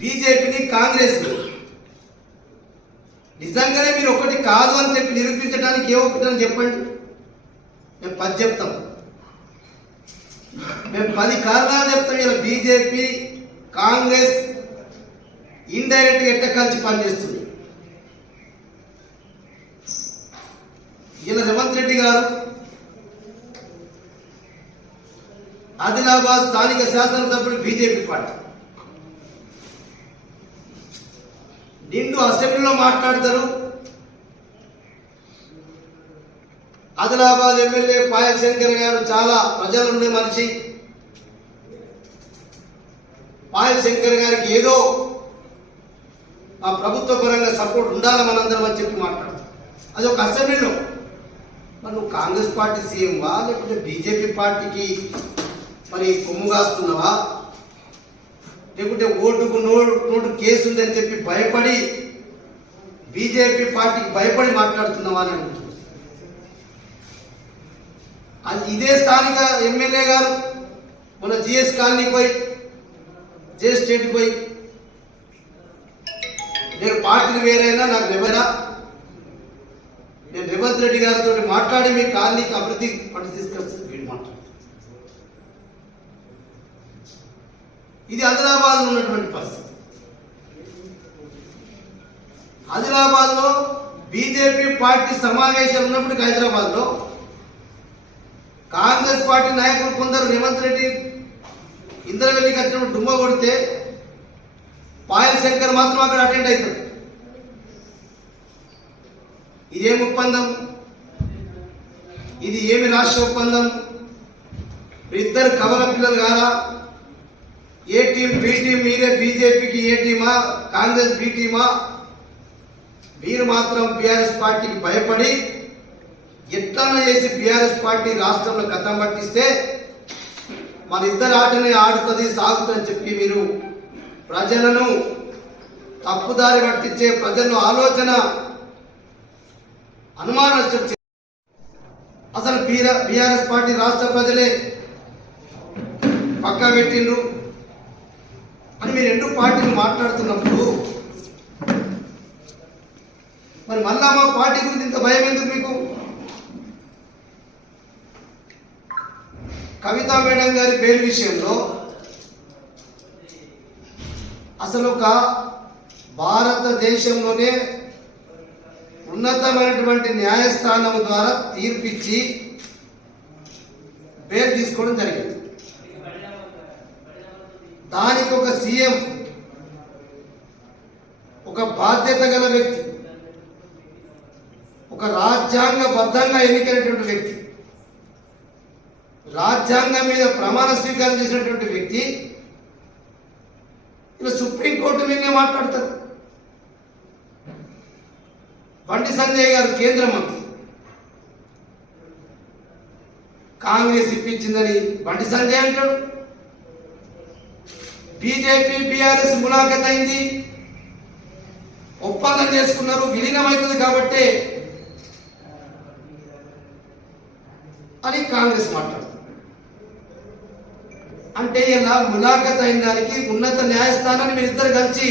బీజేపీని కాంగ్రెస్ నిజంగానే మీరు ఒకటి కాదు అని చెప్పి నిరూపించడానికి ఏ ఒక్కటని చెప్పండి. మేము 10 చెప్తాం, మేము 10 కారణాలు చెప్తాం. ఇలా బీజేపీ కాంగ్రెస్ ఇండైరెక్ట్ గా ఎట్ట కలిసి పనిచేస్తుంది. ఇలా రేవంత్ రెడ్డి గారు ఆదిలాబాద్ స్థానిక శాసనసభ్యుడు బీజేపీ పార్టీ నిండు అసెంబ్లీలో మాట్లాడతారు. ఆదిలాబాద్ ఎమ్మెల్యే పాయల్ శంకర్ గారు చాలా ప్రజలుండే మనిషి. పాయల్ శంకర్ గారికి ఏదో ఆ ప్రభుత్వ పరంగా సపోర్ట్ ఉండాలి మనందరం అని చెప్పి మాట్లాడతారు. అది ఒక అసెంబ్లీలో. మరి నువ్వు కాంగ్రెస్ పార్టీ సీఎంవా లేకపోతే బీజేపీ పార్టీకి మరి కొమ్ము కాస్తున్నావా, లేకుంటే ఓటుకు నోటు కేసు ఉందని చెప్పి భయపడి బీజేపీ పార్టీకి భయపడి మాట్లాడుతున్నావా అని అడుగుతుంది. అది ఇదే స్థానిక ఎమ్మెల్యే గారు మన జిఎస్ కాలనీ పోయి జే స్టేట్ పోయి నేను పార్టీలు వేరైనా నాకు ఎవరా నేను రేవంత్ రెడ్డి గారితో మాట్లాడి మీ కాలనీకి అభివృద్ధి పట్టు తీసుకొచ్చి వీడు మాట్లాడు. ఇది ఆదిలాబాద్ లో ఉన్నటువంటి పరిస్థితి. ఆదిలాబాద్ లో బీజేపీ పార్టీ సమావేశం ఉన్నప్పటికీ హైదరాబాద్ లో కాంగ్రెస్ పార్టీ నాయకులు కొందరు రేవంత్ రెడ్డి ఇంద్రవెల్లికి వచ్చినప్పుడు డుమ్మ కొడితే పాయల్ శంకర్ మాత్రం అక్కడ అటెండ్ అవుతారు. ఇదేం ఒప్పందం, ఇది ఏమి రాష్ట్ర ఒప్పందం? ఇద్దరు కవల పిల్లలు కాదా? ఏ టీం బి టీం? మీరే బీజేపీకి ఏ టీమా, కాంగ్రెస్ బి టీమా? మీరు మాత్రం బీఆర్ఎస్ పార్టీకి భయపడి ఎట్లన్నా చేసి బీఆర్ఎస్ పార్టీ రాష్ట్రంలో కథం పట్టిస్తే మన ఇద్దరు ఆటనే ఆడుతుంది సాగుతుందని చెప్పి మీరు ప్రజలను తప్పుదారి పట్టించే, ప్రజల్లో ఆలోచన అనుమానం వచ్చి అసలు బీఆర్ఎస్ పార్టీ రాష్ట్ర ప్రజలే పక్కా పెట్టిండ్రు అని మీరు 2 పార్టీలు మాట్లాడుతున్నప్పుడు మరి మళ్ళా మా పార్టీ గురించి ఇంత భయం ఎందుకు మీకు? కవితా మేడం గారి బెయిల్ విషయంలో అసలు ఒక భారతదేశంలోనే ఉన్నతమైనటువంటి న్యాయస్థానం ద్వారా తీర్పిచ్చి బెయిల్ తీసుకోవడం జరిగింది. దానికి ఒక సీఎం, ఒక బాధ్యత గల వ్యక్తి, ఒక రాజ్యాంగబద్ధంగా ఎన్నికైనటువంటి వ్యక్తి, రాజ్యాంగం మీద ప్రమాణ స్వీకారం చేసినటువంటి వ్యక్తి ఇలా సుప్రీంకోర్టు మీదే మాట్లాడతారు. బండి సంజయ్ గారు కేంద్ర మంత్రి, కాంగ్రెస్ ఇప్పించిందని బండి సంజయ్ అంటాడు. బీజేపీ బీఆర్ఎస్ ములాఖత్ అయింది, ఒప్పందం చేసుకున్నారు, విలీనమవుతుంది కాబట్టి అని కాంగ్రెస్ మాట్లాడుతుంది. అంటే ఇలా ములాఖత్ అయిన దానికి ఉన్నత న్యాయస్థానాన్ని మీరిద్దరు కలిసి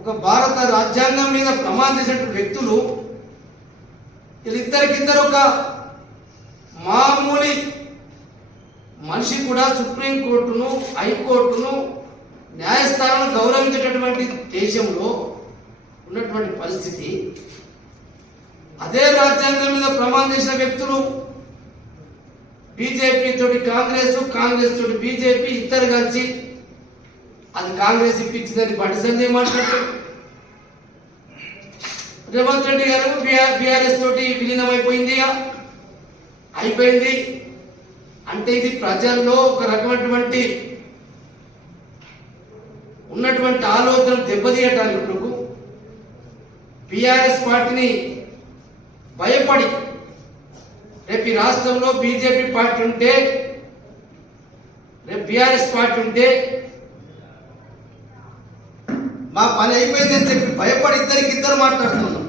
ఒక భారత రాజ్యాంగం మీద ప్రమాణం చేసినటువంటి వ్యక్తులు వీళ్ళిద్దరికిద్దరు ఒక మామూలు మనిషి కూడా సుప్రీంకోర్టును, హైకోర్టును, న్యాయస్థానాలను గౌరవించేటటువంటి దేశంలో ఉన్నటువంటి పరిస్థితి, అదే రాజ్యాంగం మీద ప్రమాణం చేసిన వ్యక్తులు బీజేపీ తోటి కాంగ్రెస్, కాంగ్రెస్ తోటి బీజేపీ ఇద్దరు కలిసి అది కాంగ్రెస్ ఇప్పించిందని బండి సంజయ్ మాట్లాడారు. రేవంత్ రెడ్డి గారు బీఆర్ఎస్ తోటి విలీనం అయిపోయింది అంటే ఇది ప్రజల్లో ఒక రకమైనటువంటి ఉన్నటువంటి ఆలోచన దెబ్బతీయటానికి కొరకు బీఆర్ఎస్ పార్టీని భయపడి రేపు ఈ రాష్ట్రంలో బీజేపీ పార్టీ ఉంటే, రేపు బీఆర్ఎస్ పార్టీ ఉంటే మా పని అయిపోయిందని చెప్పి భయపడి ఇద్దరు మాట్లాడుతున్నాం.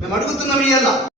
మేము అడుగుతున్నాం ఇవాళ